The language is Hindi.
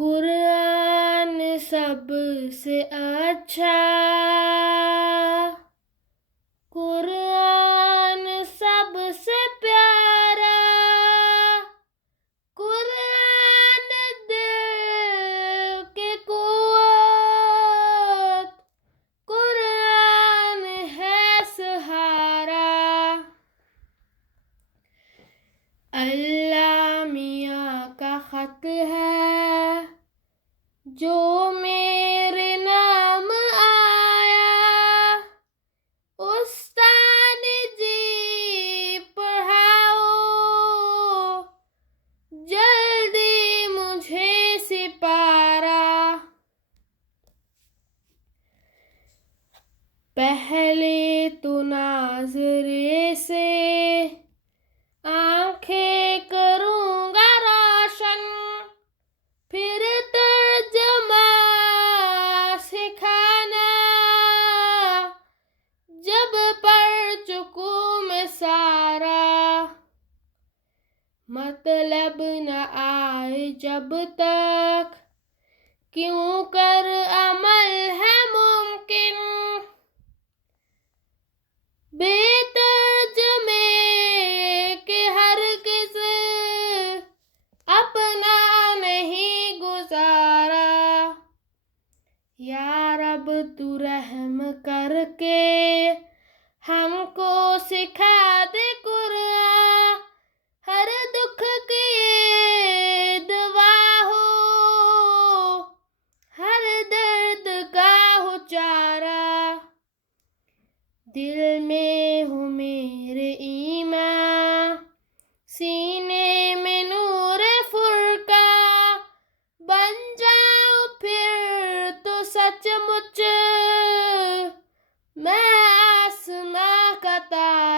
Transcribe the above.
कुरान सबसे अच्छा, कुरान सबसे प्यारा, कुरान दिल की कुव्वत, कुरान है सहारा। अल्लाह मियाँ का खत है जो मेरे नाम आया, उस्ताद जी पढ़ाओ जल्दी मुझे सिपारा। पहले तो नाज़रे से आंखें करूँगा रोशन, फिर तर्जमा सिखाना, जब पढ़ चुकूं मैं सारा। मतलब न आए जब तक क्यों कर अमल है मुमकिन, बेतर्जमे के हरगिज़ अपना नहीं गुजारा। या रब तू रहम करके हमको सिखा दे कुरान, हर दुख की ये दवा हो, हर दर्द का हो चारा। दिल में हो मेरे ईमान, सीने में नूर फुरका, बन जाओ फिर तो सचमुच मैं आसमां का तारा।